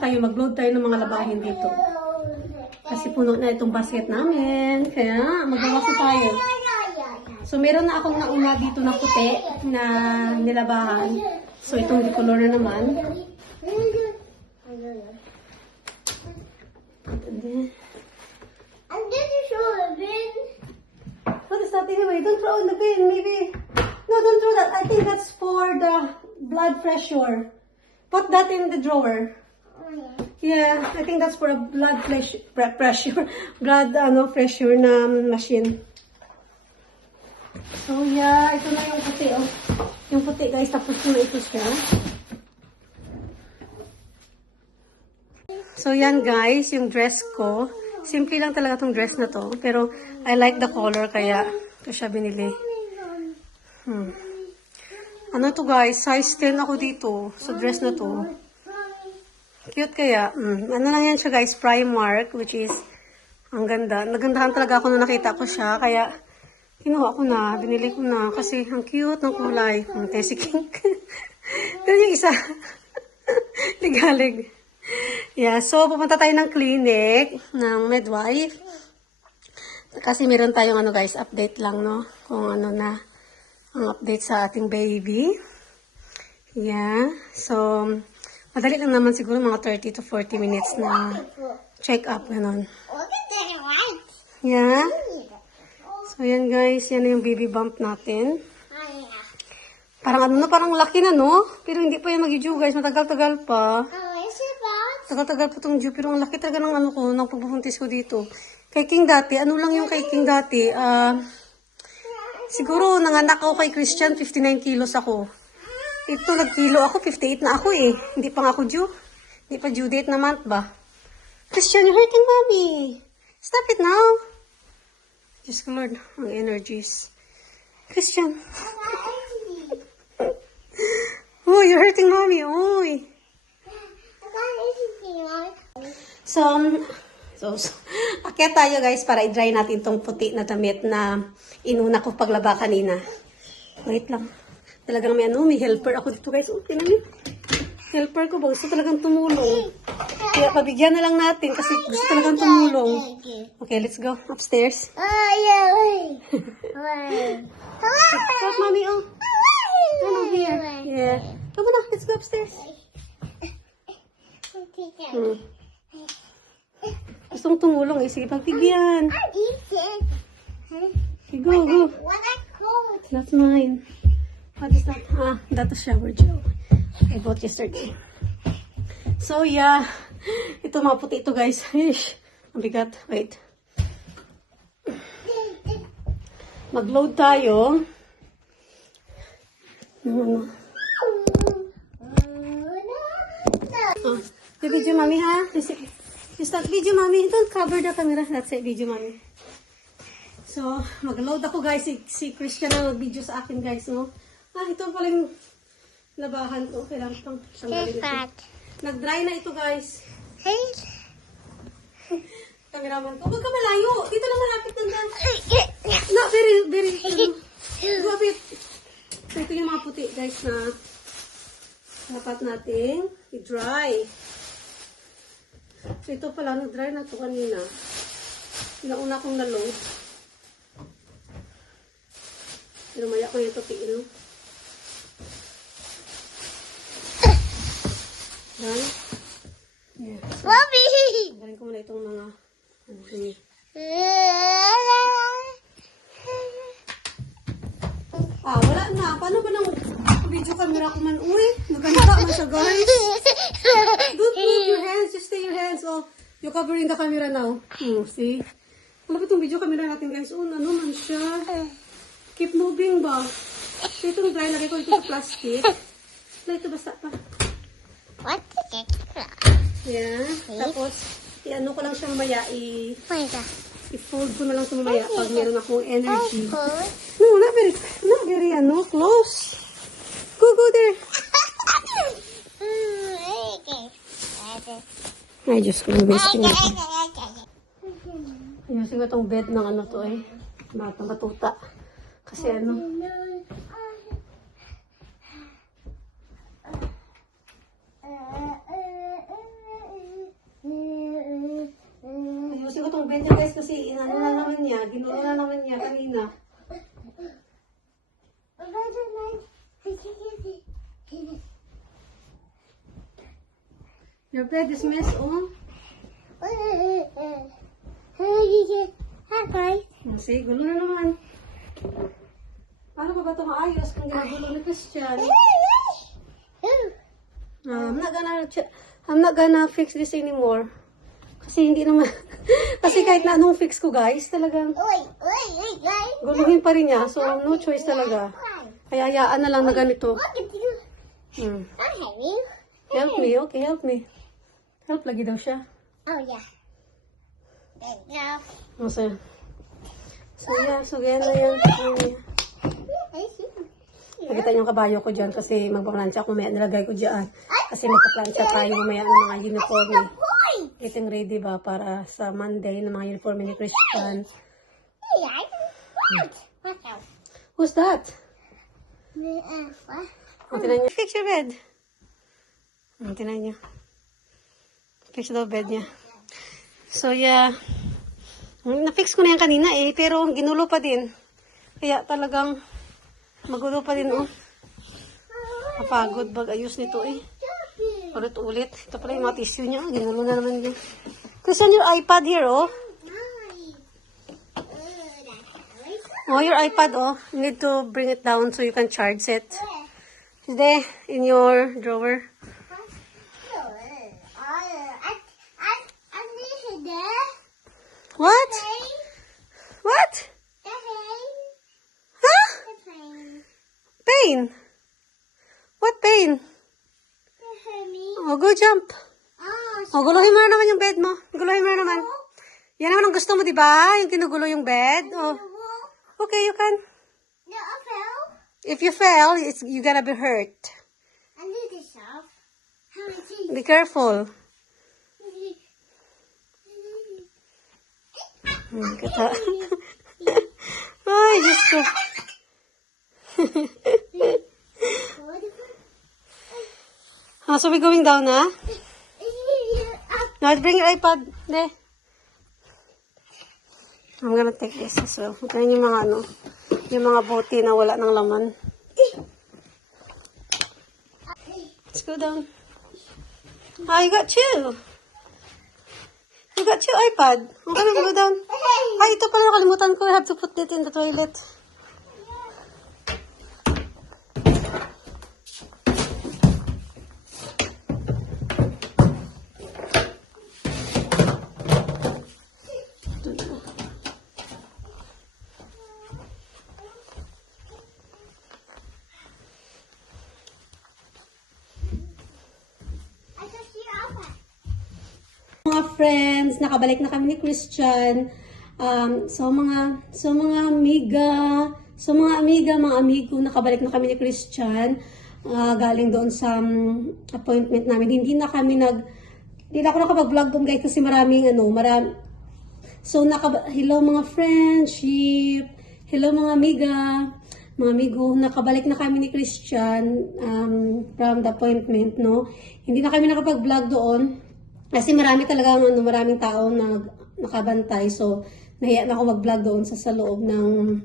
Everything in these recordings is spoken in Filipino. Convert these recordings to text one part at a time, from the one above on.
tayo, mag-load tayo ng mga labahin dito. Kasi puno na itong basket namin. Kaya magbawas na tayo. So meron na akong nauna dito na puti na nilabahan. So itong decolor na naman. I'm going to show a bin. What is that anyway? Don't throw in the bin, maybe. No, don't throw that. I think that's for the blood pressure. Put that in the drawer. Oh, yeah. Yeah, I think that's for a blood pressure, blood pressure na machine. So yeah, ito na yung puti, oh. Yung puti guys, tapos ko na ito siya. So yan guys, yung dress ko. Simple lang talaga tong dress na to. Pero I like the color kaya ito siya binili. Ano to guys, size 10 ako dito sa dress na to. Cute kaya. Ano lang yan siya guys, Primark, which is ang ganda. Nagandahan talaga ako nung nakita ko siya. Kaya kinuha ko na, binili ko na. Kasi ang cute ng kulay. Tessie King. Pero yung isa, ligalig. Yeah, so pupunta tayo ng clinic ng midwife. Kasi meron tayong ano guys, update lang no. Kung ano na ang update sa ating baby. Yeah, so madali lang naman siguro mga 30 to 40 minutes na check up ganon. Yeah. So yan guys, yan na yung baby bump natin. Parang ano na, parang laki na no. Pero hindi pa yan mag-due guys, matagal-tagal pa. Tagal-tagal pa itong due, pero ang laki talaga ng ano ko, ng pagbubuntis ko dito. Kay King dati, ano lang yung kay King dati, siguro nanganak ako kay Christian, 59 kilos ako. Ito, nag-kilo ako, 58 na ako eh. Hindi pa nga ako due. Hindi pa due date na month ba? Christian, you're hurting mommy. Stop it now. Diyos ko Lord, ang energies. Christian. Oh, you're hurting mommy. Oy. So, akyat tayo guys para i-dry natin tong puti na damit na inuna ko paglaba kanina. Wait lang. Talagang may helper ako dito guys. Okay na yun. Helper ko ba? Gusto talagang tumulong. Kaya pabigyan na lang natin kasi gusto talagang tumulong. Okay, let's go upstairs. Oh, yeah. Stop, mommy. Oh. Come over here. Yeah. Come on, let's go upstairs. Gustong tumulong eh. Sige, pagbigyan. Okay, go. That's mine. What is that? That's a shower gel. I bought yesterday. So, yeah. Ito mga puti ito, guys. Ish. Ang bigat. Wait. Mag-load tayo. Video mommy ha? You start video mommy. Don't cover the camera. That's it, video mommy. So, mag-load ako guys. Si Christian na mag-video sa akin guys. No? Ito pala yung labahan ko. Kailangan pang sandali na. Nag-dry na ito guys. Cameraman ko. Huwag ka malayo. Dito lang malapit nandang. No, very. Go a bit. So, ito yung mga puti guys na dapat natin i-dry. So, ito pala, nag-dry na ito kanina. Pinauna kong na-load. Pero maya ko yung tutiin, no? Done? Yeah. So, galing ko muna itong mga wala na. Paano ba nang video camera ko man? Uy, maganda man siya, guys. Don't move your hands. Just stay your hands. Oh, you're covering the camera now. See? Wala ba itong video camera natin, guys? Oh, ano man siya. Keep moving ba? So, itong dry, lagay ko ito sa plastic. So, ito basta pa. What is it? Yeah. Tapos, i-ano ko lang siya mamaya. I-fold ko na lang siya mamaya pag meron akong energy. No, not very, close. Go there. Ay, Diyos ko, wasting ito. Ayusin ko itong bed ng ano to eh. Matuta. Kasi ano. bed niya guys kasi inano na naman niya, ginulo na naman niya kanina. Your bed is mess, oh. Sige, gulo na naman. Paano pa ba ito maayos kung ginagulo ni Christian? I'm not gonna fix this anymore. Kasi hindi naman, kasi kahit na anong fix ko guys, talagang guluhin pa rin niya. So, no choice talaga. Kaya hayaan na lang na ganito. Help me, okay, help me. Help lagi daw siya. Oh, yeah. There you go. So yan na yan. Nakita niyo yung kabayo ko dyan kasi magpaplansya ako. May nilagay ko dyan. Kasi magpaplansya tayo mamaya ng mga uniform. Getting ready ba para sa Monday ng mga uniform ni Christian. Who's that? Tinan niyo. Fix your bed. Tinan niyo. Fix daw bed niya. So, yeah. Na-fix ko na yan kanina eh. Pero ginulo pa din. Kaya talagang magulo pa din, oh. Kapagod bag ayos nito eh. Ulit-ulit. Ito pala yung mga tissue niya. Ginulo na naman yun. Christian, your iPad here, oh. Oh, your iPad, oh. You need to bring it down so you can charge it. Is there in your drawer? What? What? Huh? Pain? What pain? Oh, go jump. Oh, guluhin mo na naman yung bed mo. Guluhin mo na naman. Yan naman ang gusto mo, di ba? Yung kinugulo yung bed. Oh. Okay, you can. If you fell, you're gonna be hurt. Be careful. Kita. Ay, Diyos ko. So we're going down, ha? Now, bring your iPad. There. I'm gonna take this as well. Ito yung mga yung mga bote na wala ng laman. Let's go down. Ah, you got two. You got two iPad. Okay, let's go down. Ay, ito pala nakalimutan ko. I have to put it in the toilet. Mga friends, nakabalik na kami ni Christian. Mga amigo, nakabalik na kami ni Christian. Galing doon sa appointment namin. Hindi na ako nakapag-vlog doon guys kasi hello mga friendship, hello mga amigo, nakabalik na kami ni Christian from the appointment, no. Hindi na kami nakapag-vlog doon. Kasi maraming tao na nakabantay. So, nahiya na ako mag-vlog doon sa loob ng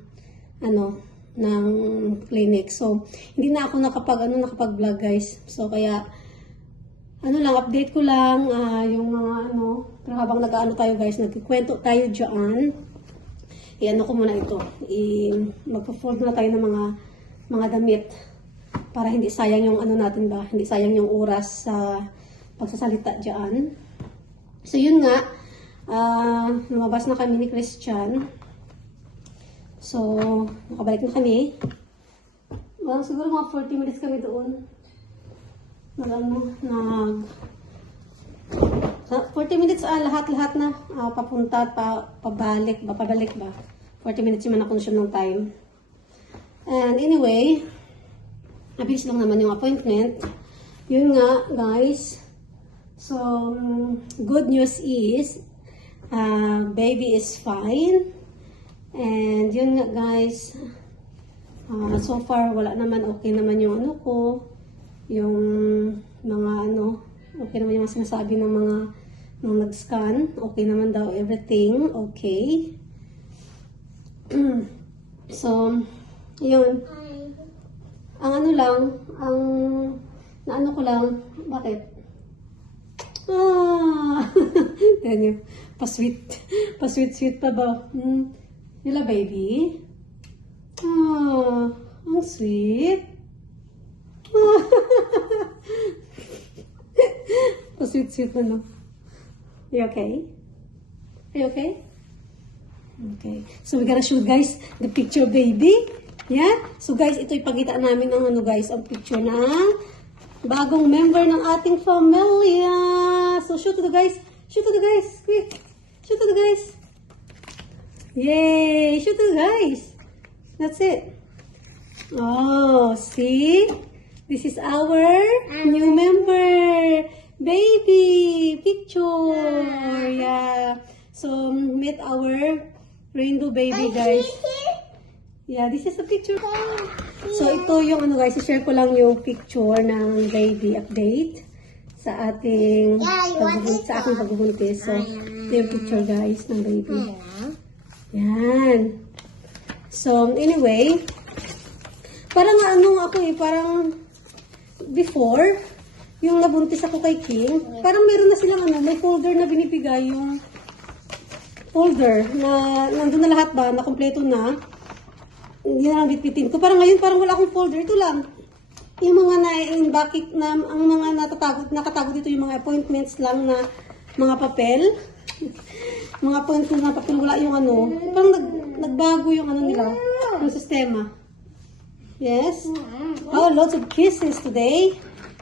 clinic. So, hindi na ako nakapag-vlog guys. So, kaya, update ko lang, yung mga pero habang tayo guys, nagkikwento tayo dyan. Ko muna ito. Magpo-fold na tayo ng mga damit para hindi sayang yung natin ba, hindi sayang yung oras sa pagsasalita dyan. So, yun nga, lumabas na kami ni Christian. So, nakabalik na kami. Well, siguro mga 40 minutes kami doon. 40 minutes, lahat-lahat na, papunta at pabalik ba? 40 minutes yung consume ng time. And anyway, nabilis lang naman yung appointment. Yun nga, guys. So, good news is, baby is fine. And yun nga guys, so far wala naman, okay naman yung yung mga okay naman yung sinasabi ng nung nag-scan. Okay naman daw everything. Okay. So, yun. Ang ano lang, ang naano ko lang, bakit? Tignan niyo, pa-sweet pa ba? Yula baby? Ang sweet. Pa-sweet na no? You okay? Are you okay? Okay. So, we gotta shoot, guys, the picture, baby. Yeah? So, guys, ito ipagkita namin ng ano, guys, ang picture na bagong member ng ating pamilya. So, shoot to the guys. Shoot to the guys. Quick. Shoot to the guys. Yay! Shoot to the guys. That's it. Oh, see? This is our new member. Baby picture. Yeah. So, meet our rainbow baby, guys. Yeah, this is a picture. So, ito yung ano, guys. I-share ko lang yung picture ng baby update sa ating pagbubuntis. So, ito yung picture, guys, ng baby. Yan. So, anyway, parang ano ako parang before, yung nabuntis ako kay King, parang meron na silang ano, may folder na binibigay, yung folder na nandun na lahat ba, na kompleto na. Hindi na bitbitin ko. Parang ngayon, parang wala akong folder. Ito lang. Yung mga na-in-bucket na, ang mga nakatago dito yung mga appointments lang na mga papel. Mga appointments na papel, wala yung ano. Parang nagbago yung ano nila, yung sistema. Yes? Oh, lots of kisses today.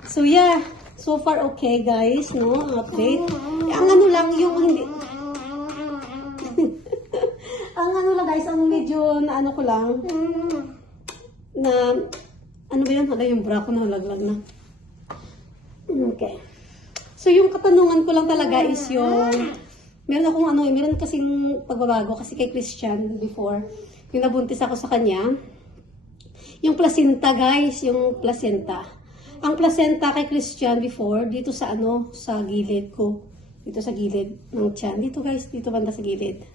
So, yeah. So far, okay, guys, no? Ang update. Ang ano lang, yung hindi... ang ano lang, guys, ang medyo na ano ko lang, na, ano ba yun? Hala, yung bra ko na halaglag na. Okay. So, yung katanungan ko lang talaga is yung, meron akong ano, meron kasing pagbabago kasi kay Christian before, yung nabuntis ako sa kanya, yung placenta, guys, yung placenta. Ang placenta kay Christian before, dito sa ano, sa gilid ko. Dito sa gilid ng tiyan. Dito, guys, dito banda sa gilid.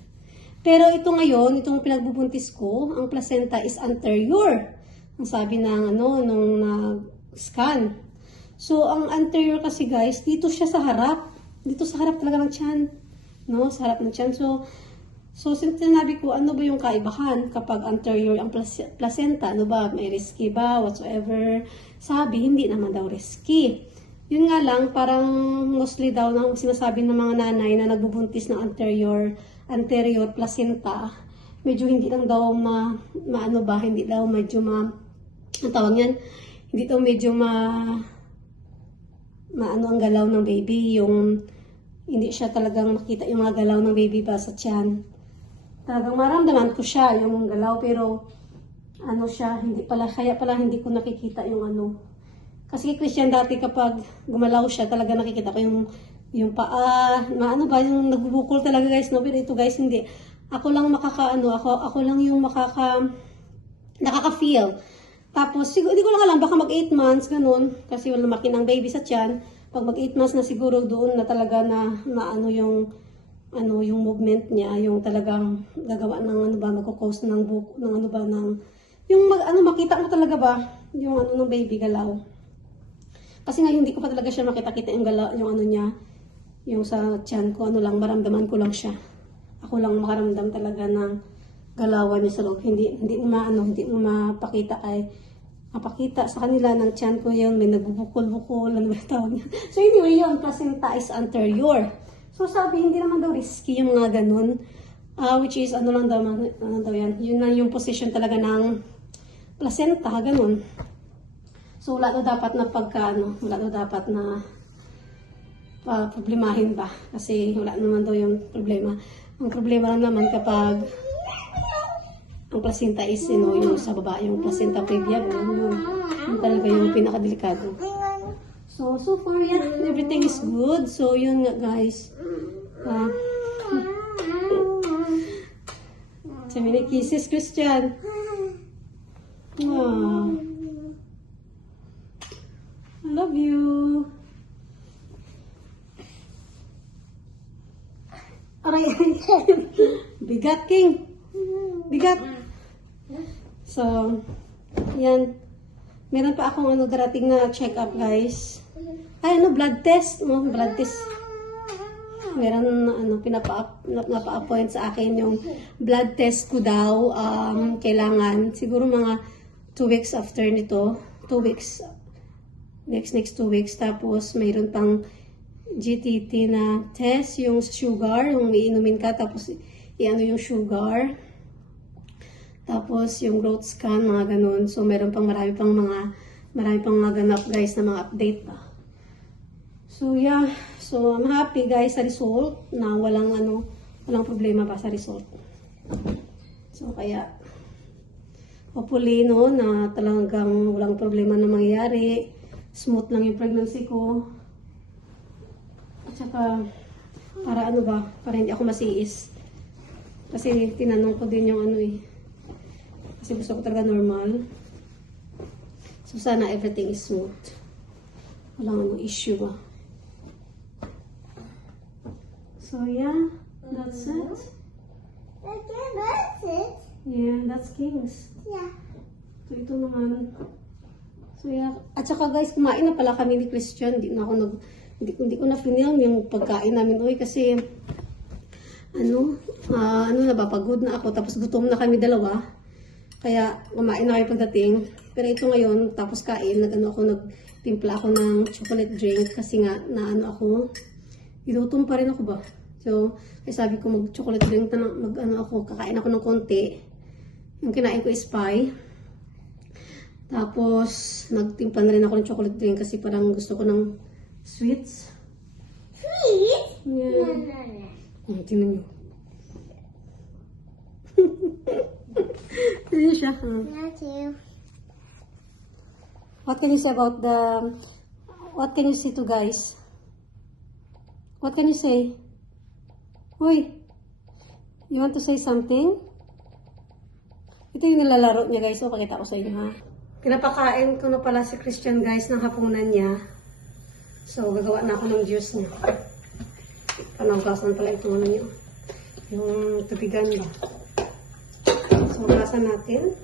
Pero ito ngayon, itong pinagbubuntis ko, ang placenta is anterior. Ang sabi ng ano, nung scan. So, ang anterior kasi, guys, dito siya sa harap. Dito sa harap talaga ng tiyan. No? Sa harap ng tiyan. So sinabi ko, ano ba yung kaibahan kapag anterior ang placenta? Ano ba? May risky ba? Whatsoever. Sabi, hindi naman daw risky. Yun nga lang, parang mostly daw ng sinasabi ng mga nanay na nagbubuntis ng anterior placenta, medyo hindi lang daw maano ba, hindi daw medyo ang tawag yan, hindi daw medyo maano ang galaw ng baby, yung hindi siya talagang makita yung mga galaw ng baby ba sa tiyan. Talagang maramdaman ko siya, yung galaw, pero ano siya, kaya pala hindi ko nakikita yung ano. Kasi Christian dati kapag gumalaw siya, talaga nakikita ko yung paa, ano ba, yung nagbubukol talaga, guys, no? Pero ito, guys, hindi. Ako lang ako lang yung nakaka-feel. Tapos, siguro, hindi ko lang alam, baka mag 8 months, ganun, kasi wala lumaki ng baby sa tiyan. Pag mag 8 months na siguro doon na talaga na ano yung movement niya, yung talagang gagawa ng ano ba, magkukos ng ano ba, yung makita mo talaga ba, yung ano ng baby galaw. Kasi nga, hindi ko pa talaga siya makita-kita yung galaw, yung ano niya, yung sa tiyan ko, ano lang, maramdaman ko lang siya. Ako lang makaramdam talaga ng galawan niya sa loob. Hindi mo mapakita sa kanila ng tiyan ko yun, may nagbubukol-bukol, ano ba tawag niya. So anyway, yun, placenta is anterior. So sabi, hindi naman daw risky yung mga ganun. Which is, ano daw yan, yun na yung position talaga ng placenta, ganun. So wala daw dapat na problemahin ba? Kasi wala naman daw yung problema. Ang problema lang naman kapag ang placenta is, yung sa baba, yung placenta previa, yun talaga yung pinakadelikado. So far, yeah, everything is good. So, yun nga, guys. So many kisses, Christian. Wow. I love you. Aray, bigat, King. Bigat. So, yan. Meron pa akong darating na check-up, guys. Ay, blood test. Blood test. Meron napa-appoint sa akin yung blood test ko daw. Kailangan, siguro mga 2 weeks after nito. 2 weeks. Next 2 weeks. Tapos, mayroon pang GTT na test, yung sugar, yung iinumin ka, tapos yung sugar. Tapos, yung growth scan, mga ganun. So, meron pang marami pang mga ganap, guys, na mga update pa. So, yeah. So, I'm happy, guys, sa result, na walang problema pa sa result. So, kaya, hopefully, na talagang walang problema na mangyayari. Smooth lang yung pregnancy ko. At saka, para para hindi ako masiis. Kasi, tinanong ko din yung kasi gusto ko talaga normal. So, sana everything is smooth. Walang issue ba. So, yeah. That's it. That's it. Yeah, that's Kings. Yeah. So, ito naman. So, yeah. At saka, guys, kumain na pala kami ni Christian. Hindi ko na film yung pagkain namin. Kasi, napapagod na ako. Tapos, gutom na kami dalawa. Kaya, kumain na kayo pagdating. Pero ito ngayon, tapos kain, nagtimpla ako ng chocolate drink. Kasi nga, inutom pa rin ako ba? So, kaya sabi ko, mag-chocolate drink na, kakain ako ng konti. Yung kinain ko is pie. Tapos, nagtimpla na rin ako ng chocolate drink kasi parang gusto ko ng sweets. Sweet? Yeah. No. Tingnan nyo. Tingnan siya. Not you. What can you say about what can you say to guys? What can you say? Uy, you want to say something? Ito yung nilalaro niya, guys. Pakita ko sa inyo, ha? Pinapakain ko na pala si Christian, guys, ng hapunan niya. So, gagawa na ako ng juice niya. Panangkasan pala itong niya. Yung tubigan ba. So, magasan natin.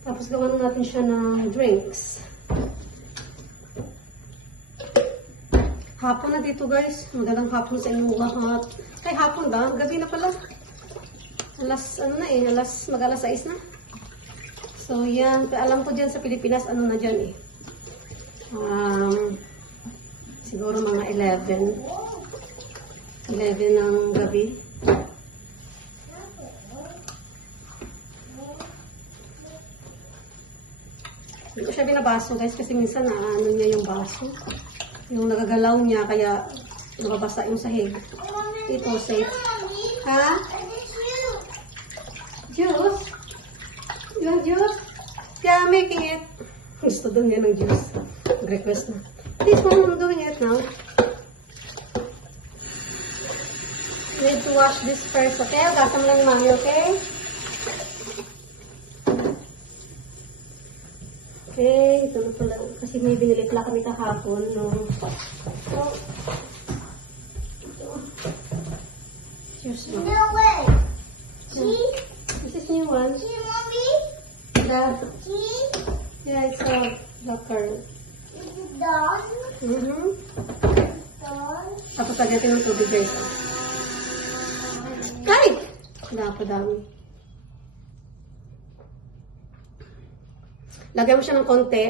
Tapos, gawan natin siya ng drinks. Hapon na dito, guys. Madalang hapon sa inyong lahat. Ay, hapon ba? Gabi na pala. Mag-alas 6 na. So, yan. Alam ko dyan sa Pilipinas, na dyan siguro mga 11 ng gabi. Hindi ko siya binabaso, guys, kasi minsan niya yung baso. Yung nagagalaw niya, kaya nababasa yung sahig. Ito, safe. Ha? Juice? You want juice? Yeah, I'm making it. Gusto doon niya ng juice. Request na. Please, Mom, I'm doing it now. Need to wash this first, okay? Gasa mo lang ni Mami, okay? Okay, ito na pala. Kasi may binili pala kami kahapon. No? So, ito. Cheers, Mom. No way. See? This is new one. See, Mommy? See? Yeah, it's a locker. Is it done? Done? Tapos lagyan natin ng tubig, guys. Ay! Dami. Lagyan mo siya ng konti.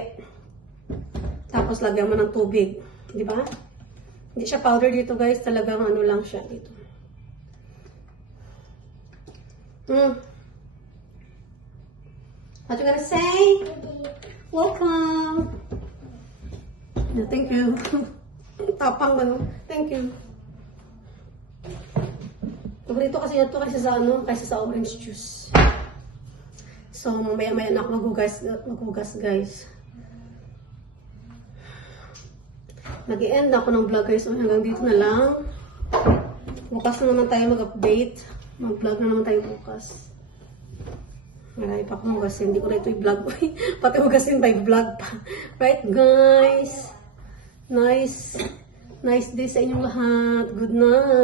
Tapos lagyan mo ng tubig. Di ba? Hindi siya powder dito, guys. Talagang lang siya dito. What you gonna say? Welcome. Yeah, thank you. Tapang ba, no? Thank you. Paborito kasi ito kaysa sa orange juice. So, mamaya-maya na ako maghugas, guys. Nag-i-end ako ng vlog, guys. So, hanggang dito na lang. Bukas na naman tayo mag-update. Mag-vlog na naman tayo bukas. Marami pa akong hugasin. Hindi ko na ito i-vlog. Pati hugasin pa i-vlog pa. Right, guys? Nice day sa inyong lahat. Good night.